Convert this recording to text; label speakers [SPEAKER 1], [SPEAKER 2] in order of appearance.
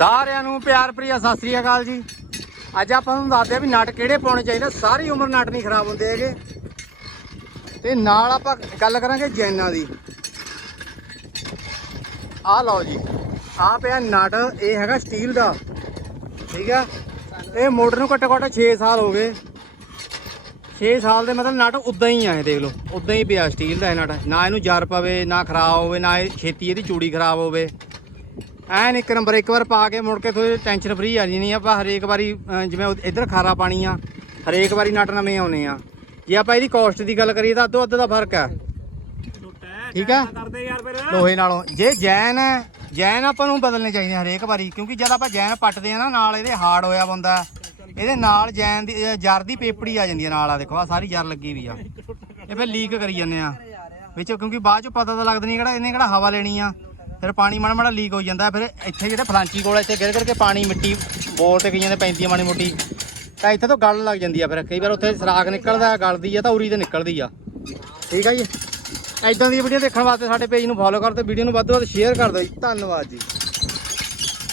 [SPEAKER 1] ਸਾਰਿਆਂ ਨੂੰ ਪਿਆਰ ਭਰੀ ਸਤਿ ਸ੍ਰੀ ਅਕਾਲ ਜੀ। ਅੱਜ ਆਪਾਂ ਤੁਹਾਨੂੰ ਦੱਸਦੇ ਆ ਵੀ ਨਟ ਕਿਹੜੇ ਪਾਉਣੇ ਚਾਹੀਦੇ, ਸਾਰੀ ਉਮਰ ਨਟ ਨਹੀਂ ਖਰਾਬ ਹੁੰਦੇ ਹੈਗੇ। ਤੇ ਨਾਲ ਆਪਾਂ ਗੱਲ ਕਰਾਂਗੇ ਜੈਨਾਂ ਦੀ। ਆਹ ਲਓ ਜੀ, ਆਹ ਪਿਆ ਨਟ, ਇਹ ਹੈਗਾ ਸਟੀਲ ਦਾ। ਠੀਕ ਆ? ਇਹ ਮੋਟਰ ਨੂੰ ਘੱਟੋ ਘੱਟ 6 ਸਾਲ ਹੋ ਗਏ। 6 ਸਾਲ ਦੇ ਮਤਲਬ ਨਟ ਉਦਾਂ ਹੀ ਆ ਇਹ ਦੇਖ ਲਓ, ਉਦਾਂ ਹੀ ਪਿਆ ਸਟੀਲ ਦਾ ਇਹ ਨਟ। ਨਾ ਇਹਨੂੰ ਜਰ ਪਵੇ, ਨਾ ਖਰਾਬ ਹੋਵੇ, ਨਾ ਇਹ ਛੇਤੀ ਇਹਦੀ ਚੂੜੀ ਖਰਾਬ ਹੋਵੇ। ਐਨ ਇੱਕ ਨੰਬਰ ਇੱਕ ਵਾਰ ਪਾ ਕੇ ਮੁੜ ਕੇ ਥੋੜੀ ਟੈਨਸ਼ਨ ਫਰੀ ਆ ਜਾਣੀ ਆਪਾਂ ਹਰੇਕ ਵਾਰੀ ਜਿਵੇਂ ਇੱਧਰ ਖਾਰਾ ਪਾਣੀ ਆ ਹਰੇਕ ਵਾਰੀ ਨਟ ਨਵੇਂ ਆਉਨੇ ਆ। ਜੇ ਆਪਾਂ ਇਹਦੀ ਕਾਸਟ ਦੀ ਗੱਲ ਕਰੀਏ ਤਾਂ ਅੱਧੋ ਅੱਧ ਦਾ ਫ਼ਰਕ ਆ। ਠੀਕ ਆ?
[SPEAKER 2] ਕਰਦੇ ਯਾਰ ਫਿਰ।
[SPEAKER 1] ਲੋਹੇ ਨਾਲੋਂ। ਜੇ ਜੈਨ ਹੈ ਜੈਨ ਆਪਾਂ ਨੂੰ ਬਦਲਨੇ ਚਾਹੀਦੇ ਆ ਹਰੇਕ ਵਾਰੀ ਕਿਉਂਕਿ ਜਦ ਆਪਾਂ ਜੈਨ ਪੱਟਦੇ ਆ ਨਾ ਨਾਲ ਇਹਦੇ ਹਾਰਡ ਹੋਇਆ ਬੰਦਾ ਇਹਦੇ ਨਾਲ ਜੈਨ ਦੀ ਅਹ ਜਰ ਦੀ ਪੇਪੜੀ ਆ ਜਾਂਦੀ ਆ ਨਾਲ ਆ ਦੇਖੋ ਆ ਸਾਰੀ ਜਰ ਲੱਗੀ ਵੀ ਆ। ਇਹ ਫਿਰ ਲੀਕ ਕਰੀ ਜਾਂਦੇ ਆ। ਵਿੱਚ ਕਿਉਂਕਿ ਬਾਅਦ ਚ ਪਤਾ ਤਾਂ ਲੱਗਦਾ ਨਹੀਂ ਕਿਹੜਾ ਇਹਨੇ ਕਿਹੜਾ ਹਵਾ ਲੈਣੀ ਆ। ਫਿਰ ਪਾਣੀ ਮਾੜਾ ਮਾੜਾ ਲੀਕ ਹੋ ਜਾਂਦਾ, ਫਿਰ ਇੱਥੇ ਜਿਹੜੇ ਫਲਾਂਚੀ ਕੋਲ ਇੱਥੇ ਗਿਰ ਗਿਰ ਕੇ ਪਾਣੀ ਮਿੱਟੀ ਬੋਰ ਤੇ ਕਈਆਂ ਦੇ ਪੈਂਦੀ ਆ ਮਾੜੀ ਮੋਟੀ। ਤਾਂ ਇੱਥੇ ਤੋਂ ਗਲ ਲੱਗ ਜਾਂਦੀ ਆ ਫਿਰ, ਕਈ ਵਾਰ ਉੱਥੇ ਸਰਾਖ ਨਿਕਲਦਾ, ਗਲਦੀ ਆ ਤਾਂ ਉਰੀ ਤੇ ਨਿਕਲਦੀ ਆ। ਠੀਕ ਆ ਜੀ? ਐਦਾਂ ਦੀ ਵੀਡੀਓ ਦੇਖਣ ਵਾਸਤੇ ਸਾਡੇ ਪੇਜ ਨੂੰ ਫੋਲੋ ਕਰ ਤੇ ਵੀਡੀਓ ਨੂੰ ਵੱਧ ਤੋਂ ਵੱਧ ਸ਼ੇਅਰ ਕਰ ਦਿਓ ਜੀ। ਧੰਨਵਾਦ ਜੀ।